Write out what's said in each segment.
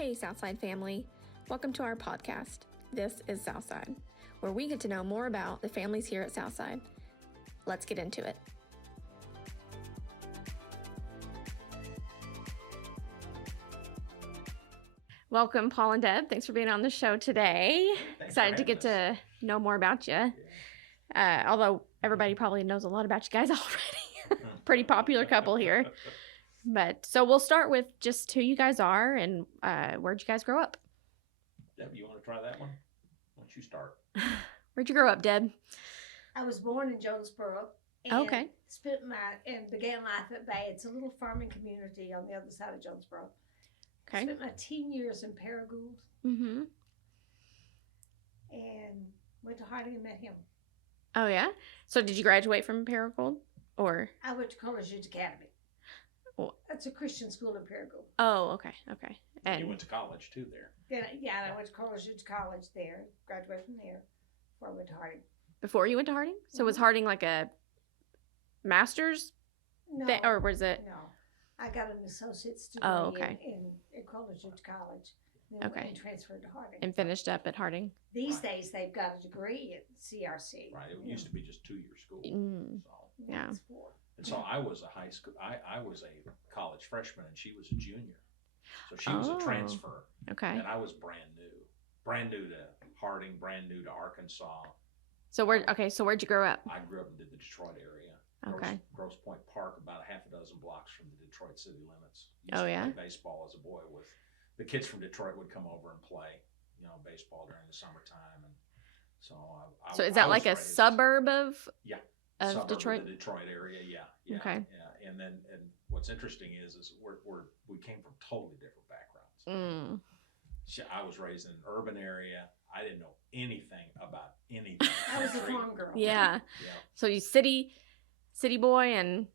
Hey Southside family, welcome to our podcast. This is Southside, where we get to know more about the families here at Southside. Let's get into it. Welcome, Paul and Deb. Thanks for being on the show today. Excited to get to know more about you. Although everybody probably knows a lot about you guys already. Pretty popular couple here. But so we'll start with just who you guys are and where'd you guys grow up? Deb, you want to try that one? Why don't you start? Where'd you grow up, Deb? I was born in Jonesboro and began life at Bay. It's a little farming community on the other side of Jonesboro. Okay. Spent my teen years in Paragould. Mm-hmm. And went to Harding and met him. Oh, yeah? So did you graduate from Paragould or? I went to College Academy. Well, that's a Christian school in Paragould. Oh, okay. And you went to college too there. I went to College there. Graduated from there before I went to Harding. Before you went to Harding? So was Harding like a master's? No. Or was it? No. I got an associate's degree in College. Then and transferred to Harding. And finished up at Harding. These days, they've got a degree at CRC. Right. It used to be just 2-year school. So. Yeah. And so I was a high school. I was a college freshman, and she was a junior. So she was a transfer. Okay. And I was brand new to Harding, brand new to Arkansas. So where'd you grow up? I grew up in the Detroit area. Okay. Grosse Pointe Park, about a half a dozen blocks from the Detroit city limits. Used to play baseball as a boy with the kids from Detroit would come over and play, baseball during the summertime, and so. So is that like a suburb of? Yeah. Of Detroit? Of the Detroit area, yeah. Okay. Yeah, and what's interesting is we came from totally different backgrounds. I was raised in an urban area. I didn't know anything about anything. I was a farm girl. Yeah. So you city boy and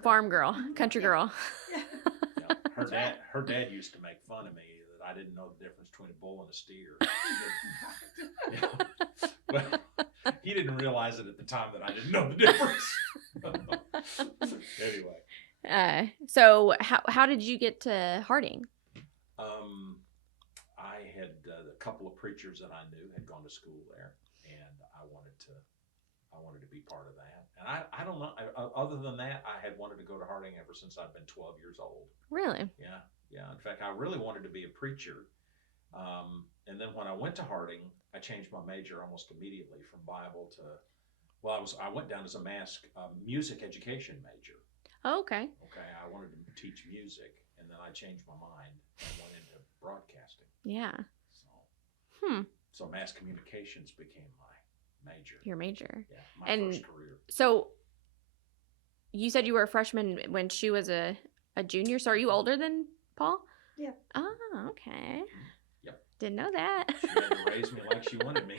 farm girl, country girl. Yeah. Her dad used to make fun of me that I didn't know the difference between a bull and a steer. But he didn't realize it at the time that I didn't know the difference. Anyway. So how did you get to Harding? I had a couple of preachers that I knew had gone to school there, and I wanted to be part of that. And I don't know, other than that, I had wanted to go to Harding ever since I'd been 12 years old. Really? Yeah. In fact, I really wanted to be a preacher. And then when I went to Harding, I changed my major almost immediately from Bible to, I went down as a music education major. Oh, okay. Okay, I wanted to teach music, and then I changed my mind and went into broadcasting. Yeah. So mass communications became my major. Your major. Yeah, my first career. So you said you were a freshman when she was a junior. So are you older than Paul? Yeah. Oh, okay. Yep. Didn't know that. She had to raise me like she wanted me.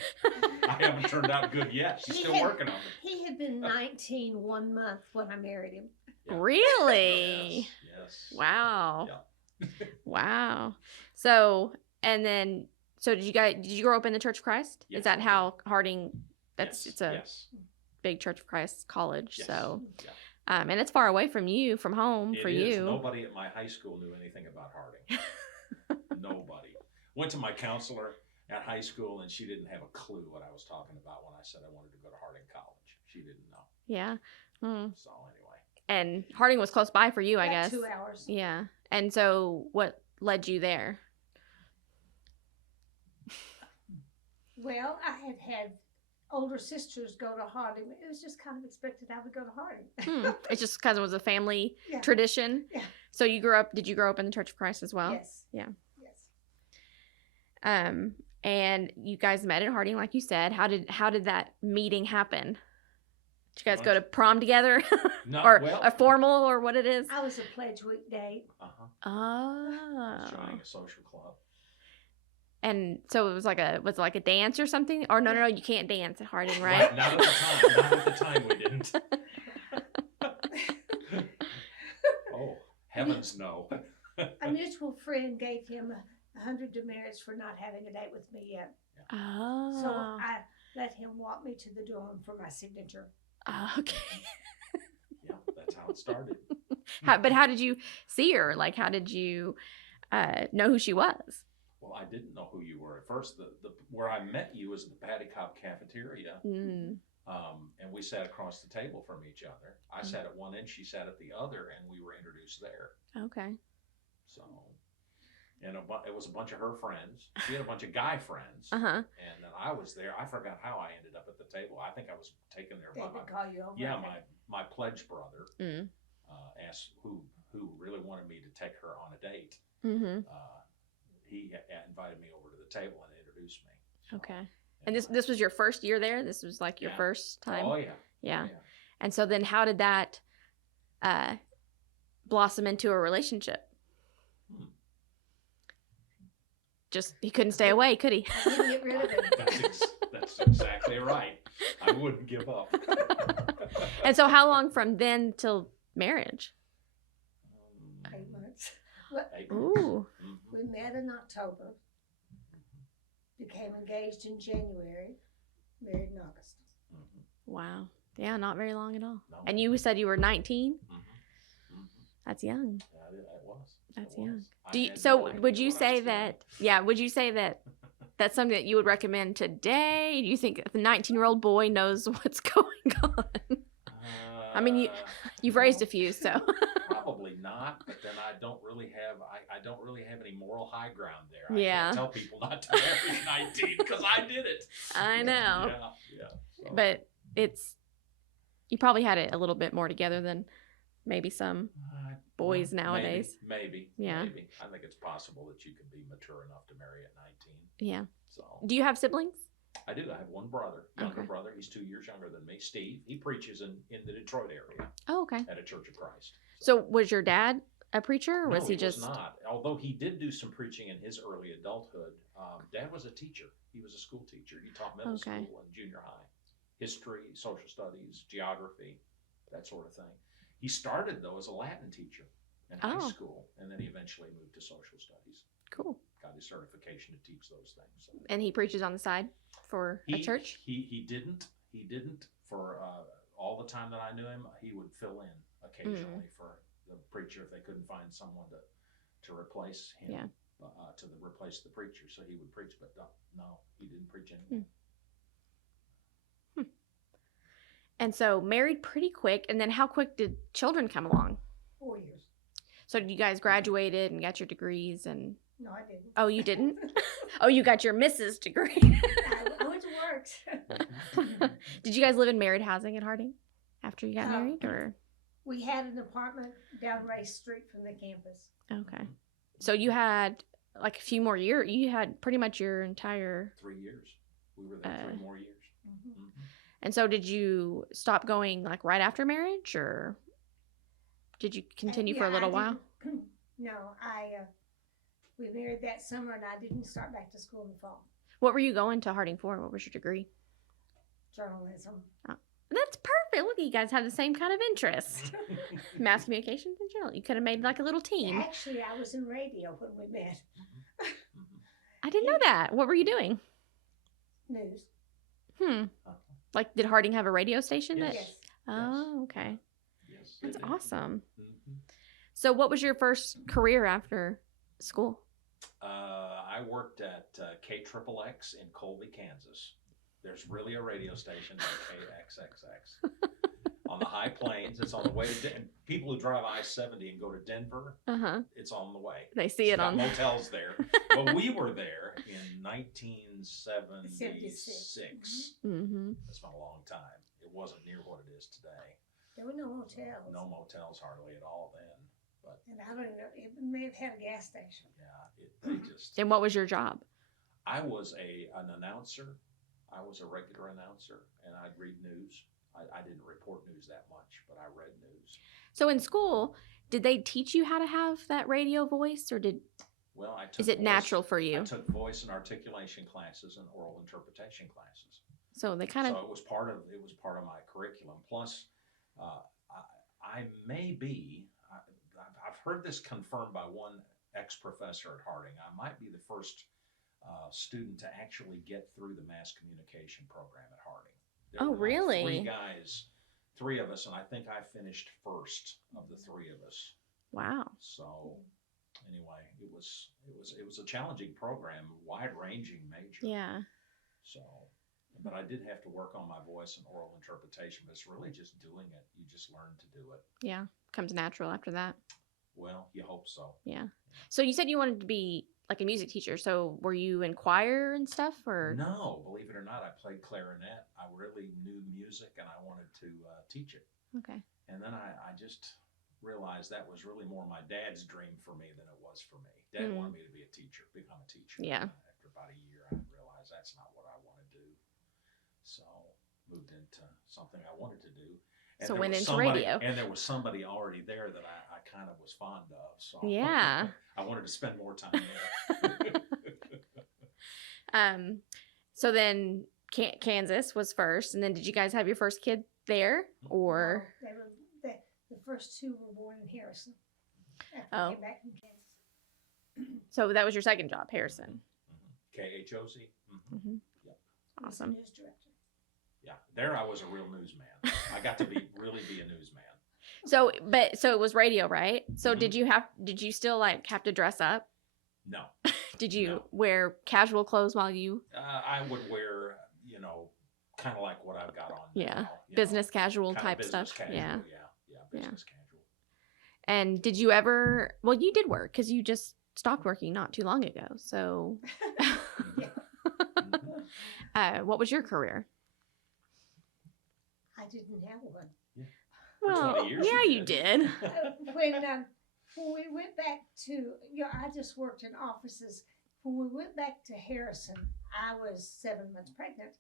I haven't turned out good yet. She's still working on me. He had been 19 1 month when I married him. Yeah. Really? Yes. Wow. Yeah. Wow. So did you grow up in the Church of Christ? Yes. Is that how Harding? It's a yes. big Church of Christ college. Yes. So, yeah. And it's far away from home for you. You. Nobody at my high school knew anything about Harding. Nobody. Went to my counselor at high school, and she didn't have a clue what I was talking about when I said I wanted to go to Harding College. She didn't know. Yeah. So anyway. And Harding was close by for you, I guess. 2 hours. Yeah. And so what led you there? Well, I had older sisters go to Harding. It was just kind of expected I would go to Harding. It's just because it was a family tradition. Yeah. So did you grow up in the Church of Christ as well? Yes. Yeah. Yes. And you guys met at Harding, like you said. How did that meeting happen? Did you guys go to prom together? No, or a formal or what it is? I was a pledge week date. Uh-huh. Oh. I was joining a social club. And so it was like a dance or something? Or no, you can't dance at Harding, right? Not at the time we didn't. Oh, heavens no. A mutual friend gave him 100 demerits for not having a date with me yet. Oh. So I let him walk me to the dorm for my signature. Okay. Yeah, that's how it started. But how did you see her? Like, how did you know who she was? Well, I didn't know who you were at first. The where I met you was at the Patty Cop cafeteria, and we sat across the table from each other. I sat at one end, she sat at the other, and we were introduced there. Okay. So, and it was a bunch of her friends. She had a bunch of guy friends, Uh-huh. and then I was there. I forgot how I ended up at the table. I think I was taken there by my pledge brother. Asked who really wanted me to take her on a date. He invited me over to the table and introduced me. So, okay. And this was your first year there? This was like your first time? Oh, yeah. Yeah. Oh, yeah. And so then how did that blossom into a relationship? Just, he couldn't stay away, could he? I didn't get rid of it. That's exactly right. I wouldn't give up. And so how long from then till marriage? 8 months. 8 months. Ooh. We met in October, became engaged in January, married in August. Wow. Yeah, not very long at all. No. And you said you were 19? That's young. Yeah, it was. That's It was. young. Would you say that, would you say that that's something that you would recommend today? Do you think the 19-year-old boy knows what's going on? I mean, you've raised a few, so. Probably not, but then I don't really have any moral high ground there. I Yeah. can't tell people not to marry 19 because I did it. I know. Yeah. So. But you probably had it a little bit more together than maybe some boys nowadays. Maybe. Yeah. Maybe. I think it's possible that you can be mature enough to marry at 19. Yeah. So. Do you have siblings? I do. I have one brother, younger brother. He's 2 years younger than me. Steve. He preaches in the Detroit area. Oh, okay. At a Church of Christ. So was your dad a preacher, or was he just? Was not. Although he did do some preaching in his early adulthood. Dad was a teacher. He was a school teacher. He taught middle school and junior high, history, social studies, geography, that sort of thing. He started though as a Latin teacher in high school, and then he eventually moved to social studies. Cool. Got his certification to teach those things. So. And he preaches on the side for a church? He didn't for all the time that I knew him. He would fill in occasionally for the preacher if they couldn't find someone to replace him. Replace the preacher. So he would preach, but no, he didn't preach anymore. And so married pretty quick, and then how quick did children come along? 4 years. So you guys graduated and got your degrees and... No, I didn't. Oh, you didn't? Oh, you got your Mrs. degree. I went to work. Did you guys live in married housing at Harding after you got married, or? We had an apartment down Race Street from the campus. Okay. So you had like a few more years. You had pretty much your entire... 3 years. We were there 3 more years. And so did you stop going like right after marriage, or did you continue for a little while? No, we married that summer, and I didn't start back to school in the fall. What were you going to Harding for? What was your degree? Journalism. Oh, that's perfect. Look, you guys have the same kind of interest. Mass communications in general. You could have made like a little team. Actually, I was in radio when we met. I didn't know that. What were you doing? News. Like, did Harding have a radio station? Yes. Oh, okay. Yes. That's awesome. So what was your first career after school? I worked at KXXX in Colby, Kansas. There's really a radio station like KXXX. On the High Plains, it's on the way to people who drive I-70 and go to Denver, it's on the way. They see it on motels there. But we were there in 1976. That's been a long time. It wasn't near what it is today. There were no motels. No motels hardly at all then. But and I don't know, it may have had a gas station. Yeah, they just. And what was your job? I was an announcer. I was a regular announcer, and I'd read news. I didn't report news that much, but I read news. So in school, did they teach you how to have that radio voice, or is it natural for you? I took voice and articulation classes and oral interpretation classes. So they kind of. So it was part of my curriculum. Plus, I've heard this confirmed by one ex-professor at Harding. I might be the first student to actually get through the mass communication program at Harding. There were really? Three of us, and I think I finished first of the three of us. Wow. So anyway, it was a challenging program, wide ranging major. Yeah. So, but I did have to work on my voice and oral interpretation, but it's really just doing it. You just learn to do it. Yeah. Comes natural after that. Well, you hope so. Yeah. So you said you wanted to be like a music teacher. So were you in choir and stuff, or? No, believe it or not, I played clarinet. I really knew music and I wanted to teach it. Okay. And then I just realized that was really more my dad's dream for me than it was for me. Dad wanted me to be a teacher, become a teacher. Yeah. After about a year, I realized that's not what I want to do. So moved into something I wanted to do. And so went into somebody, radio. And there was somebody already there that I kind of was fond of. So yeah. I wanted to spend more time there. So then Kansas was first, and then did you guys have your first kid there, or? No, the first two were born in Harrison. After Oh. we came back from Kansas. So that was your second job, Harrison. KHOZ. Mm-hmm. Yep. Awesome. News director. Yeah, there I was a real newsman. I got to really be a newsman. So it was radio, right? So did you still like have to dress up? No. Did you No. wear casual clothes while you? I would wear, kind of like what I've got on Yeah. now. Business casual Kinda type business stuff. Casual, Yeah. Business casual. And did you ever? Well, you did work because you just stopped working not too long ago. So, what was your career? I didn't have one. Well, 20 years yeah, you you did. did. When we went back to, I just worked in offices. When we went back to Harrison, I was 7 months pregnant.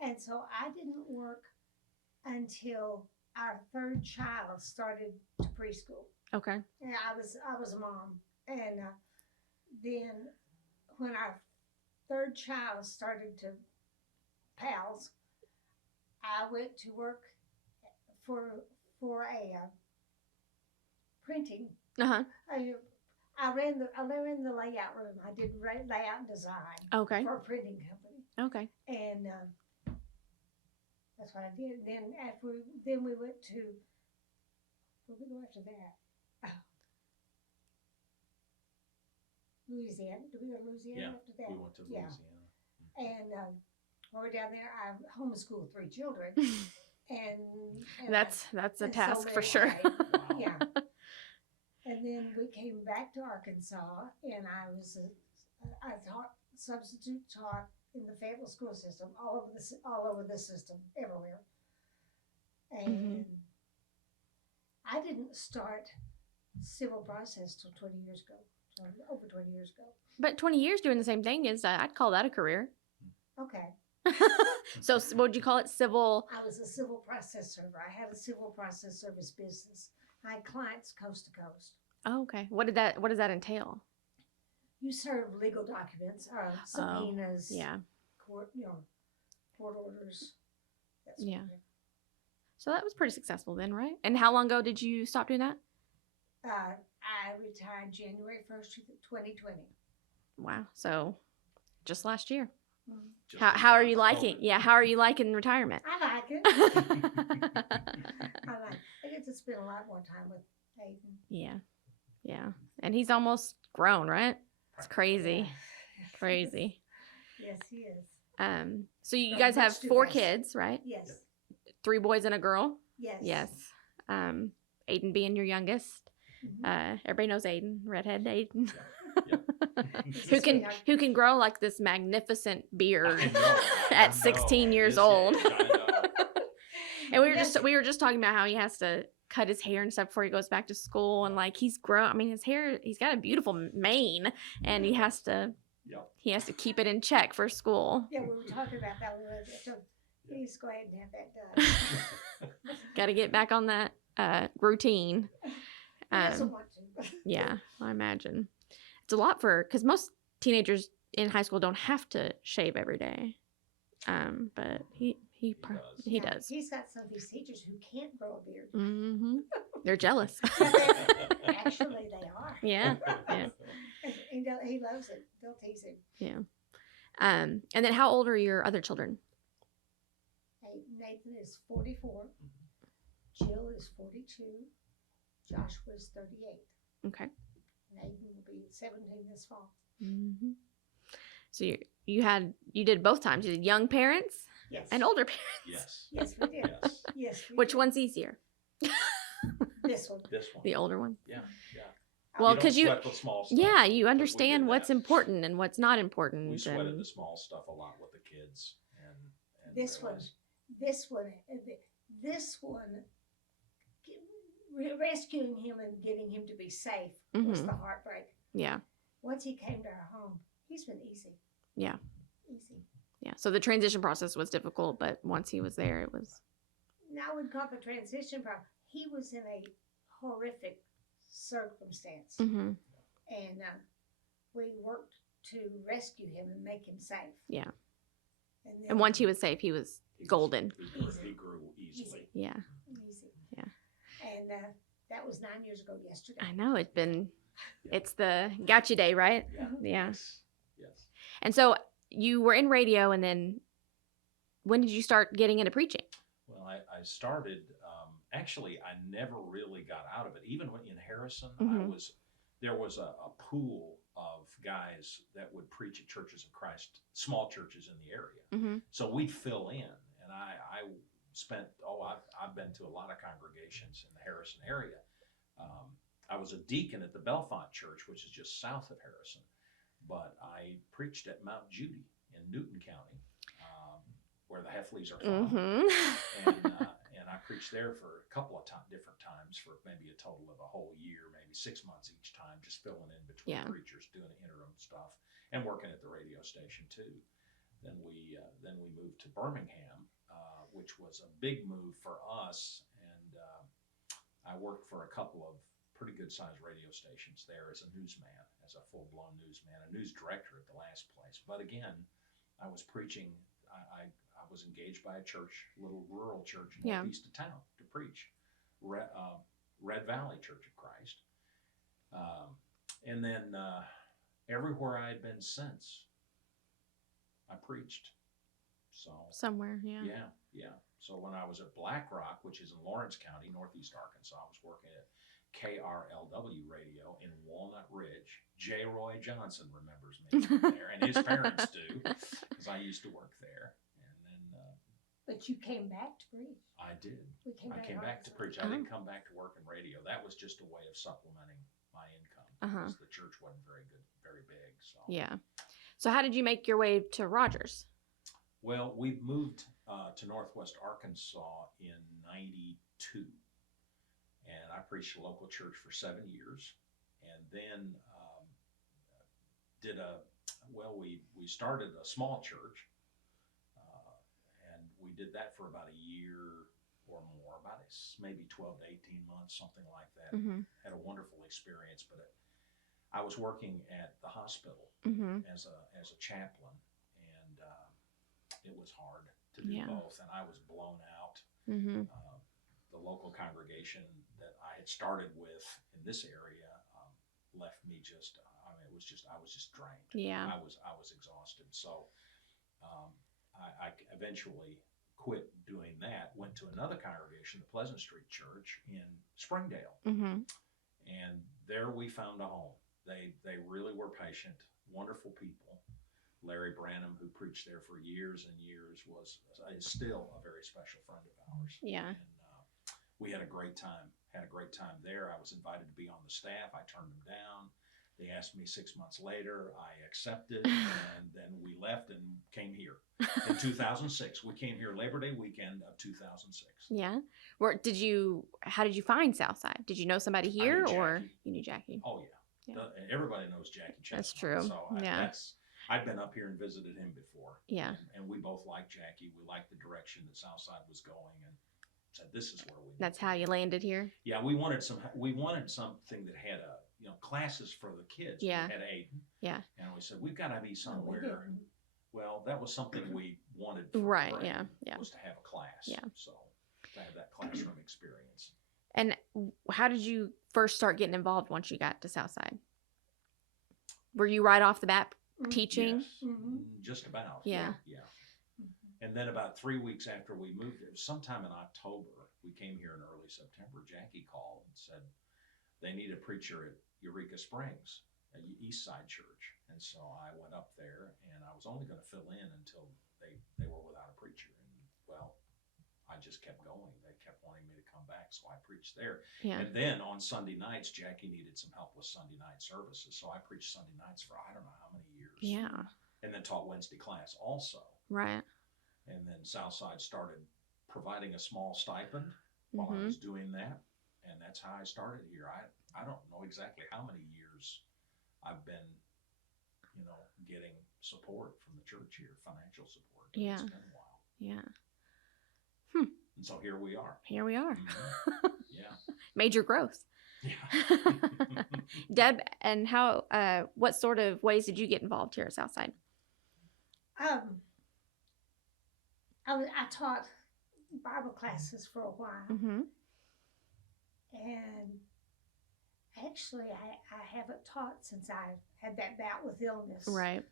And so I didn't work until our third child started to preschool. Okay. And I was a mom. And then when our third child started to pals, I went to work for a printing. Uh-huh. I ran the layout room. I did layout and design Okay. for a printing company, Okay. and that's what I did. Then we went to. Where did we go after that? Louisiana. Did we go to Louisiana after that? We went to Louisiana. And when we were down there, I homeschooled 3 children, and That's a and task so for many- sure. Wow. Yeah. And then we came back to Arkansas, and I substitute taught in the Fayetteville school system, all over the system, everywhere. And I didn't start civil process till 20 years ago, so over 20 years ago. But 20 years doing the same thing I'd call that a career. Okay. So what would you call it? Civil. I was a civil process server. I had a civil process service business. I had clients coast to coast. Oh, okay. What does that entail? You serve legal documents, subpoenas, Yeah. court orders. That sort Yeah. of thing. So that was pretty successful then, right? And how long ago did you stop doing that? I retired January 1st, 2020. Wow. So just last year. Just How are in you time for liking? COVID. Yeah. How are you liking retirement? I like it. I get to spend a lot more time with Aiden. Yeah. Yeah. And he's almost grown, right? It's crazy. Crazy. Yes, he is. So you Got guys have much to 4 face. kids, right? Yes. 3 boys and a girl. Yes. Yes. Aiden being your youngest. Mhm. Everybody knows Aiden, redhead Aiden. He's a who can sweetheart. who can grow like this magnificent beard I know, I at know. 16 years Yes, old. I know. And Yes. we were just talking about how he has to cut his hair and stuff before he goes back to school, and like he's grown. I mean, his hair, he's got a beautiful mane, and he has to keep it in check for school. Yeah, we were talking about that. So please go ahead and have that done. Got to get back on that routine. He doesn't want to. Yeah, I imagine it's a lot because most teenagers in high school don't have to shave every day. But he Yeah, does. He's got some of these teachers who can't grow a beard. Mm-hmm. They're jealous. Actually, they are. Yeah. Yeah. And he loves it. They'll tease him. Yeah. And then how old are your other children? Hey, Nathan is 44. Jill is 42. Joshua is 38. Okay. And Aiden will be 17 this fall. Mm-hmm. So you did both times. You did young parents Yes. and older parents. Yes. Yes, we did. Yes. Yes, we Which did. one's easier? This one. This one. The older one. Yeah. Yeah. Well, don't 'cause you- sweat the small stuff. Yeah, you but we understand did what's that. important and what's not important. We sweated and the small stuff a lot with the kids, and This one, realized- this one, this one, rescuing him and getting him to be safe was Mhm. the heartbreak. Yeah, Once he came to our home, he's been easy. Yeah. Easy. yeah. So the transition process was difficult, but once he was there, it was. Now we call the transition problem. He was in a horrific circumstance, Mm-hmm. and we worked to rescue him and make him safe. Yeah. And, then, And once he was safe, he was golden. He grew easily. Yeah, easy. Yeah. And that was 9 years ago yesterday. I know. It's the gotcha day, right? Yeah. Yeah. Yes. And so you were in radio, and then when did you start getting into preaching? Well, I started. Actually, I never really got out of it. Even when in Harrison, Mhm. there was a pool of guys that would preach at Churches of Christ, small churches in the area. Mm-hmm. So we'd fill in, and I spent. I've been to a lot of congregations in the Harrison area. I was a deacon at the Belfont Church, which is just south of Harrison, but I preached at Mount Judy in Newton County, where the Heffleys are from. Mm-hmm. And I preached there for a couple of different times for maybe a total of a whole year, maybe 6 months each time, just filling in between Yeah. preachers, doing interim stuff, and working at the radio station too. Then we moved to Birmingham, which was a big move for us, and I worked for a couple of pretty good sized radio stations there as a newsman, as a full blown newsman, a news director at the last place. But again, I was preaching. I was engaged by a church, little rural church Yeah. northeast of town to preach, Red Valley Church of Christ. And then everywhere I had been since, I preached. So Somewhere, yeah. yeah. So when I was at Black Rock, which is in Lawrence County, northeast Arkansas, I was working at KRLW radio in Walnut Ridge. J. Roy Johnson remembers me there, and his parents do, because I used to work there. And then But you came back to preach. I did. I I came back to preach. I didn't come back to work in radio. That was just a way of supplementing my income, because the church wasn't very big. So Yeah. So how did you make your way to Rogers? Well, we moved to Northwest Arkansas in '92, and I preached a local church for 7 years, and then we started a small church, and we did that for about a year or more, maybe 12 to 18 months, something like that. Mm-hmm. Had a wonderful experience, but I was working at the hospital Mm-hmm. as a chaplain, and it was hard to do Yeah. both, and I was blown out. Mm-hmm. The local congregation that I had started with in this area left me just. I was just drained. Yeah. I was exhausted. So I eventually quit doing that. Went to another congregation, the Pleasant Street Church in Springdale, Mm-hmm. and there we found a home. They really were patient, wonderful people. Larry Branham, who preached there for years and years, is still a very special friend of ours. Yeah. And we had a great time. There. I was invited to be on the staff. I turned them down. They asked me 6 months later. I accepted, and then we left and came here in 2006. We came here Labor Day weekend of 2006. Yeah. How did you find Southside? Did you know somebody here, or Jackie. you knew Jackie? Oh yeah. Everybody knows Jackie Chestnut. That's true. So Yeah. I'd been up here and visited him before. Yeah. And we both liked Jackie. We liked the direction that Southside was going, and said, "This is where we." That's how you landed here. Yeah, we wanted something that had classes for the kids. Yeah. We had Aiden. Yeah. And we said, we've got to be No, we somewhere. didn't. Well, that was something we wanted. For Right, Brandon, yeah, yeah. Was to have a class. Yeah. So to have that classroom experience. And how did you first start getting involved once you got to Southside? Were you right off the bat teaching? Yes, just about. Yeah. Yeah. And then about 3 weeks after we moved, it was sometime in October, we came here in early September, Jackie called and said, they need a preacher at Eureka Springs, a East Side church. And so I went up there, and I was only going to fill in until they were without a preacher. And well, I just kept going. They kept wanting me to come back, so I preached there. Yeah. And then on Sunday nights, Jackie needed some help with Sunday night services, so I preached Sunday nights for I don't know how many years. Yeah. And then taught Wednesday class also. Right. And then Southside started providing a small stipend while I was doing that, and that's how I started here. I don't know exactly how many years I've been, getting support from the church here, financial support. Yeah. It's been a while. Yeah. And so here we are. Here we are. Yeah. Major growth. Yeah. Deb, and what sort of ways did you get involved here at Southside? I taught Bible classes for a while, Mm-hmm. and actually I haven't taught since I had that bout with illness. Right.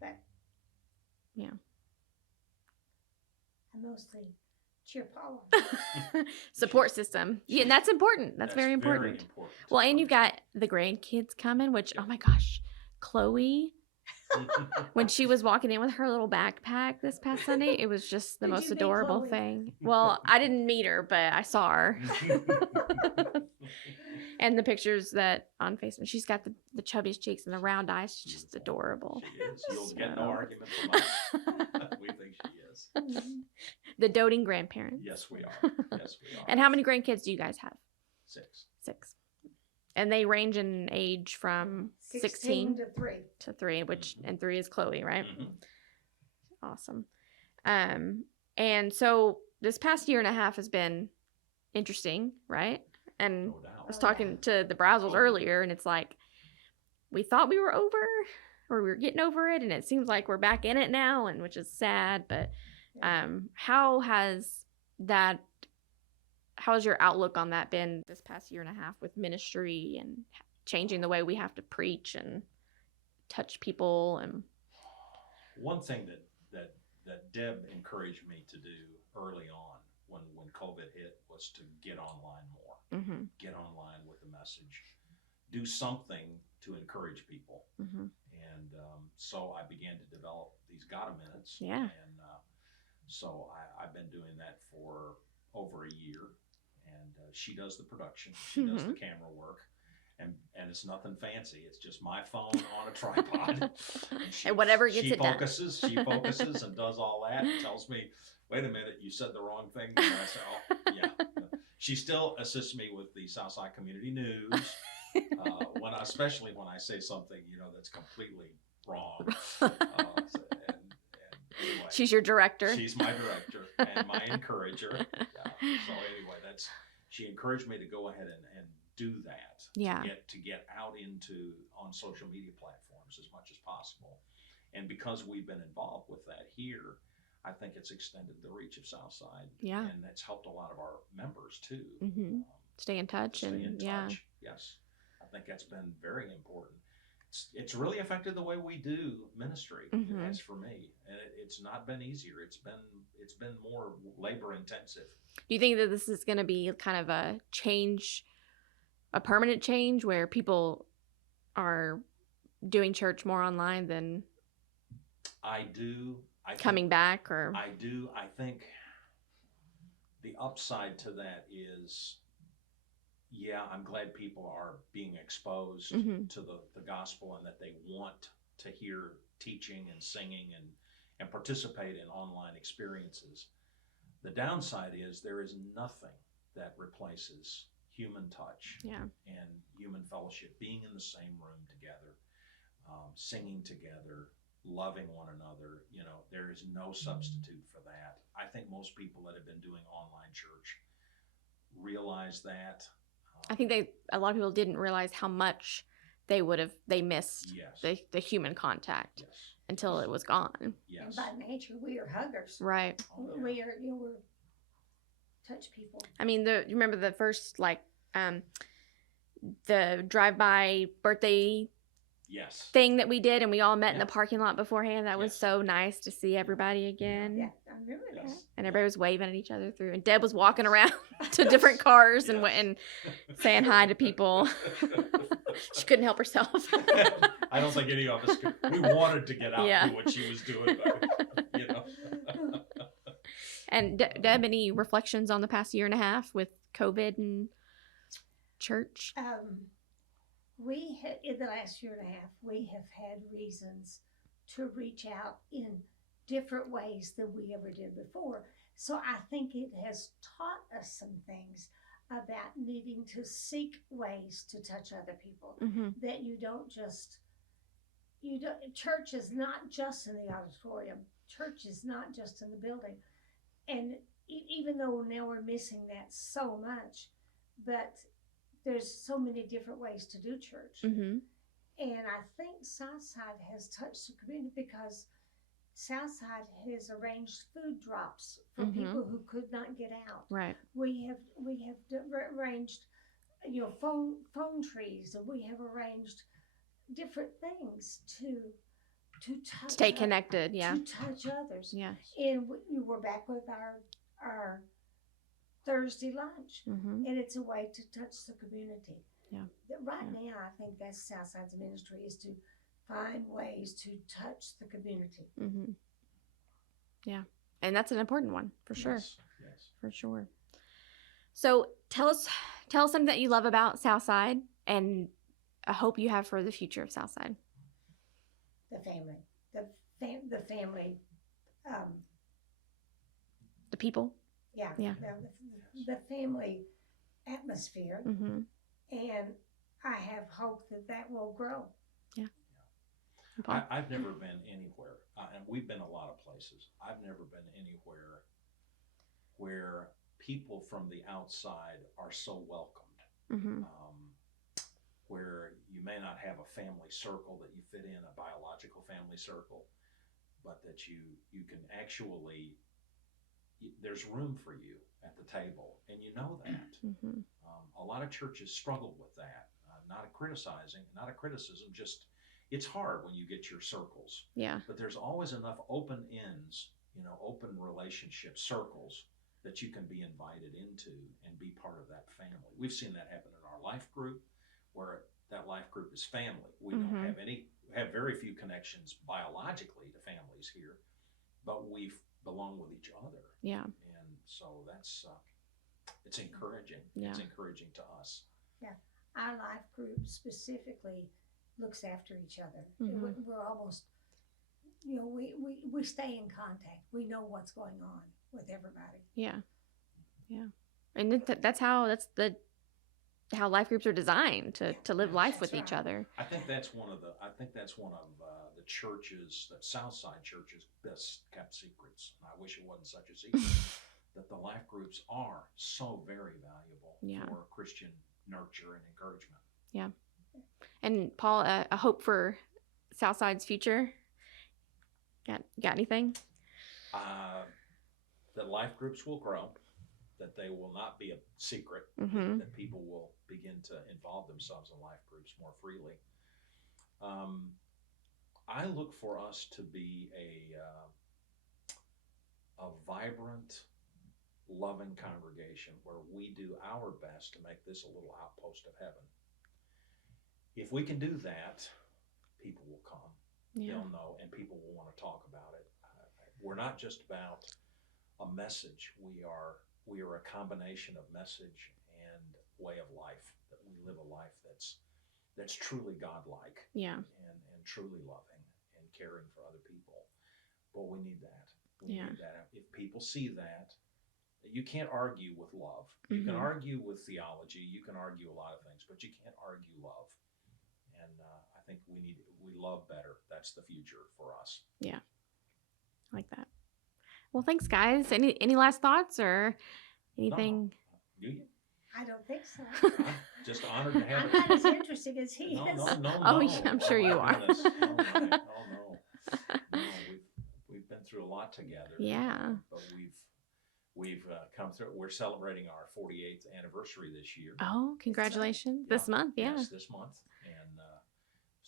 But yeah, I mostly cheer Paula. Support system. Yeah, and that's important. That's very important. Well, and you've got the grandkids coming, which, oh my gosh, Chloe, when she was walking in with her little backpack this past Sunday, it was just the Did most you meet adorable Chloe? thing. Well, I didn't meet her, but I saw her. And the pictures that on Facebook, she's got the chubbiest cheeks and the round eyes. She's just adorable. She is. You'll get no argument from us. We think she is. The doting grandparent. Yes, we are. Yes, we are. And how many grandkids do you guys have? 6. 6. And they range in age from 16 to 3. to 3, and 3 is Chloe, right? Mm-hmm. Awesome. And so this past year and a half has been interesting, right? And No doubt. I was talking to the Brazzles earlier, and it's like we thought we were over, or we were getting over it, and it seems like we're back in it now, and which is sad. But how has your outlook on that been this past year and a half with ministry and changing the way we have to preach and touch people? And one thing that Deb encouraged me to do early on when COVID hit was to get online more. Get online with the message, do something to encourage people. And so I began to develop these Gotta Minutes. Yeah. And so I've been doing that for over a year. And she does the production. She does the camera work. And it's nothing fancy. It's just my phone on a tripod. And whatever gets it done. She focuses and does all that and tells me, wait a minute, you said the wrong thing. And I say, oh, yeah. She still assists me with the Southside Community News, especially when I say something, that's completely wrong. Anyway, she's your director. She's my director and my encourager. So anyway, she encouraged me to go ahead and do that. Yeah. To get out on social media platforms as much as possible. And because we've been involved with that here, I think it's extended the reach of Southside. Yeah. And it's helped a lot of our members too. Stay in touch. Yes. I think that's been very important. It's really affected the way we do ministry. It has for me. And it's not been easier. It's been more labor intensive. Do you think that this is going to be kind of a change, a permanent change where people are doing church more online than I do. Coming back, or I do. I think the upside to that is, I'm glad people are being exposed to the gospel and that they want to hear teaching and singing and participate in online experiences. The downside is there is nothing that replaces human touch and human fellowship, being in the same room together, singing together, loving one another. There is no substitute for that. I think most people that have been doing online church realize that. I think a lot of people didn't realize how much they missed the human contact until it was gone. Yes. And by nature, we are huggers. Right. We are, we're touch people. I mean, you remember the first, the drive-by birthday Yes. thing that we did, and we all met in Yeah. the parking lot beforehand. That was Yes. so nice to see everybody again. Yeah, I remember that. Yes. And everybody was waving at each other through, and Deb was walking around to different cars and Yes. and saying hi to people. She couldn't help herself. I don't think any of us could. We wanted to get out Yeah. and do what she was doing, but, you know. And Deb, any reflections on the past year and a half with COVID and church? We had, in the last year and a half, we have had reasons to reach out in different ways than we ever did before. So I think it has taught us some things about needing to seek ways to touch other people. Mm-hmm. That church is not just in the auditorium. Church is not just in the building. And even though now we're missing that so much, but there's so many different ways to do church. Mm-hmm. And I think Southside has touched the community because Southside has arranged food drops for Mhm. people who could not get out. Right. We have arranged, phone trees, and we have arranged different things to touch, Stay connected. Yeah. to touch others. Yeah. And we were back with our Thursday lunch, Mm-hmm. and it's a way to touch the community. Yeah. Right now, I think that's Southside's ministry, is to find ways to touch the community. Mm-hmm. Yeah. And that's an important one for sure. Yes. For sure. So tell us something that you love about Southside and a hope you have for the future of Southside. The family, the family, The people. yeah, Yeah. the family atmosphere, Mm-hmm. and I have hope that will grow. Paul? I've never been anywhere, and we've been a lot of places. I've never been anywhere where people from the outside are so welcomed. Mm-hmm. Where you may not have a family circle that you fit in, a biological family circle, but that you can actually, there's room for you at the table, and you know that. Mm-hmm. A lot of churches struggle with that. Not a criticism, just it's hard when you get your circles. Yeah. But there's always enough open ends, open relationship circles that you can be invited into and be part of that family. We've seen that happen in our life group, where that life group is family. We Mhm. don't have very few connections biologically to families here, but we belong with each other. Yeah. And so that's, it's encouraging. Yeah. It's encouraging to us. Our life group specifically looks after each other. Mhm. We're almost, we stay in contact. We know what's going on with everybody. Yeah. Yeah. And that's how life groups are designed to live life with That's each right. other. I think that's one of the churches, that Southside Church's best kept secrets. And I wish it wasn't such a secret. That the life groups are so very valuable Yeah. for Christian nurture and encouragement. Yeah. And Paul, a hope for Southside's future? Got anything? That life groups will grow, that they will not be a secret, Mm-hmm. that people will begin to involve themselves in life groups more freely. I look for us to be a vibrant, loving congregation where we do our best to make this a little outpost of heaven. If we can do that, people will come. Yeah. They'll know, and people will want to talk about it. We're not just about a message. We are a combination of message and way of life. That we live a life that's truly godlike. Yeah. And truly loving and caring for other people. But we need that. We Yeah. need that. If people see that, you can't argue with love. You can Mhm. argue with theology. You can argue a lot of things, but you can't argue love. And I think we love better. That's the future for us. I like that. Well, thanks, guys. Any last thoughts or anything? Do you? I don't think so. I'm just honored to have I'm it. not as interesting as he No, is. no. Oh, yeah, I'm sure you my are. goodness. Oh, my. Oh, no. We've been through a lot together. Yeah. But we've come through. We're celebrating our 48th anniversary this year. Oh, congratulations. This month, yeah. Yes, this month. And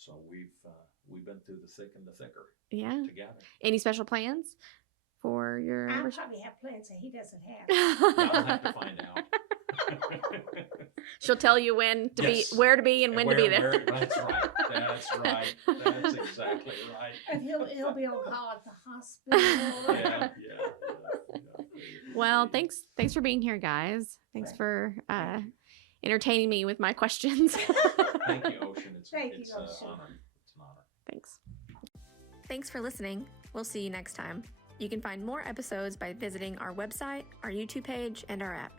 So we've been through the thick and the thicker Yeah. together. Any special plans for your? I probably have plans that he doesn't have. Yeah, I'll have to find out. She'll tell you when to Yes. be, where to be, and when to be there. That's right. That's right. That's exactly right. And he'll be on call at the hospital. Yeah. Well, thanks for being here, guys. Thanks Right. for entertaining me with my questions. Thank you, Ocean. It's Thank you, an Ocean. honor. It's an honor. Thanks. Thanks for listening. We'll see you next time. You can find more episodes by visiting our website, our YouTube page, and our app.